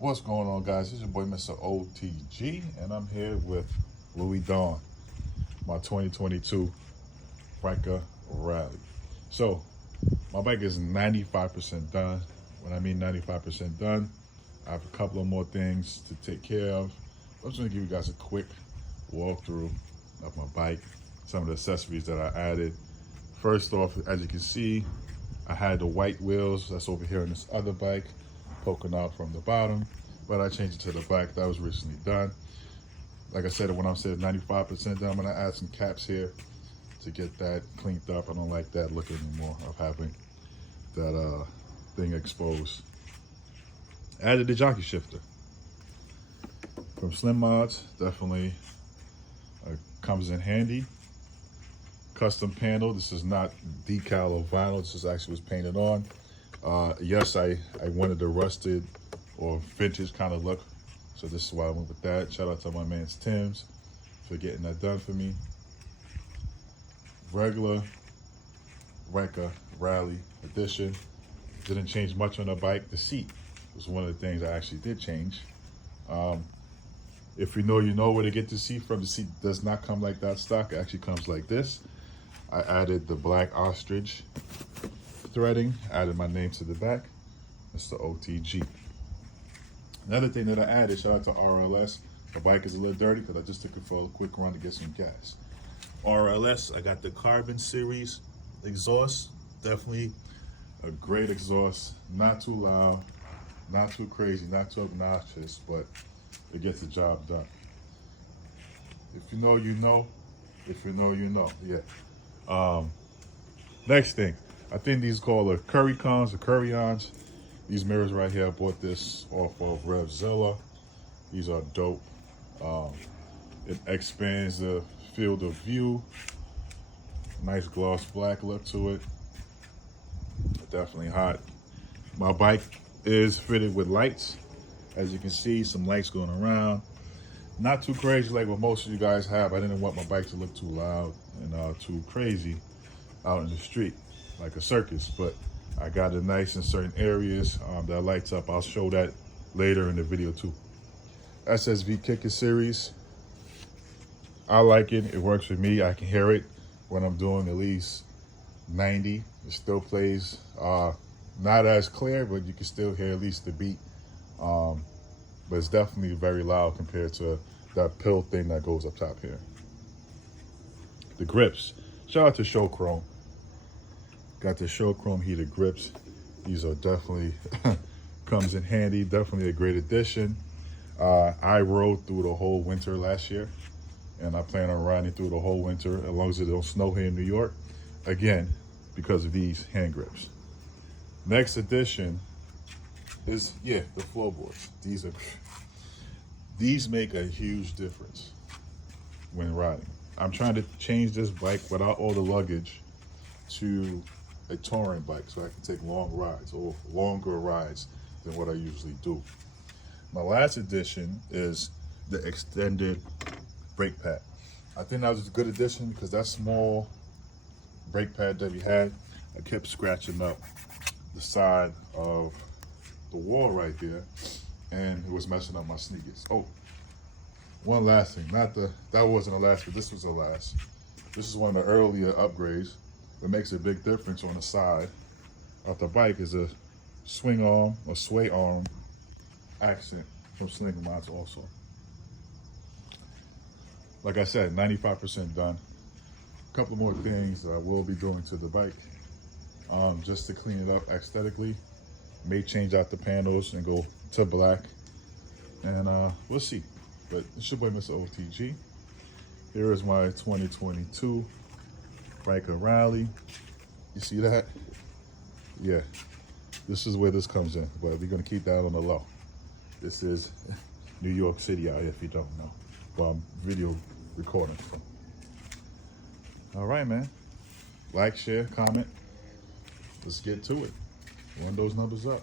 What's going on, guys? This is your boy Mr. OTG, and I'm here with Louis Dawn, my 2022 Ryker Rally. So my bike is 95% done. When I mean 95% done, I have a couple of more things to take care of. I'm just gonna give you guys a quick walkthrough of my bike, some of the accessories that I added. First off, as you can see, I had the white wheels that's over here on this other bike poking out from the bottom, but I changed it to the black. That was recently done. Like I said, when I said 95% done, I'm gonna add some caps here to get that cleaned up. I don't like that look anymore of having that thing exposed. Added the jockey shifter from Slim Mods, definitely comes in handy. Custom panel, this is not decal or vinyl, this is actually was painted on. Yes, I wanted the rusted or vintage kind of look, so this is why I went with that. Shout out to my man Tim's for getting that done for me. Regular Ryker Rally edition. Didn't change much on the bike. The seat was one of the things I actually did change. If you know where to get the seat from. The seat does not come like that stock. It actually comes like this. I added the black ostrich threading, added my name to the back, Mr. OTG. Another thing that I added, shout out to RLS. My bike is a little dirty because I just took it for a quick run to get some gas. RLS, I got the Carbon Series exhaust. Definitely a great exhaust. Not too loud, not too crazy, not too obnoxious, but it gets the job done. If you know, you know. If you know, you know. Yeah. Next thing, I think these called the Curry Cons or Curry-Ons. These mirrors right here, I bought this off of Revzilla. These are dope. It expands the field of view. Nice gloss black look to it. Definitely hot. My bike is fitted with lights. As you can see, some lights going around. Not too crazy like what most of you guys have. I didn't want my bike to look too loud and too crazy out in the street like a circus, but I got it nice in certain areas that lights up. I'll show that later in the video too. SSV Kicker Series, I like it. It works for me. I can hear it when I'm doing at least 90. It still plays not as clear, but you can still hear at least the beat. But it's definitely very loud compared to that pill thing that goes up top here. The grips, shout out to Show Chrome. Got the Show Chrome heated grips. These are definitely, comes in handy, definitely a great addition. I rode through the whole winter last year, and I plan on riding through the whole winter as long as it don't snow here in New York. Again, because of these hand grips. Next addition is, the floorboards. These make a huge difference when riding. I'm trying to change this bike without all the luggage to a touring bike so I can take long rides or longer rides than what I usually do. My last addition is the extended brake pad. I think that was a good addition because that small brake pad that we had, I kept scratching up the side of the wall right there, and it was messing up my sneakers. Oh, one last thing, that wasn't the last, but this was the last. This is one of the earlier upgrades. What makes a big difference on the side of the bike is a swing arm or sway arm accent from Sling Mods also. Like I said, 95% done. A couple more things that I will be doing to the bike just to clean it up aesthetically. May change out the panels and go to black, and we'll see. But it's your boy Mr. OTG. Here is my 2022 Ryker Rally. You see that? Yeah, this is where this comes in, but we're gonna keep that on the low. This is New York City out here, if you don't know, where I'm video recording from. All right, man. Like, share, comment. Let's get to it. Run those numbers up.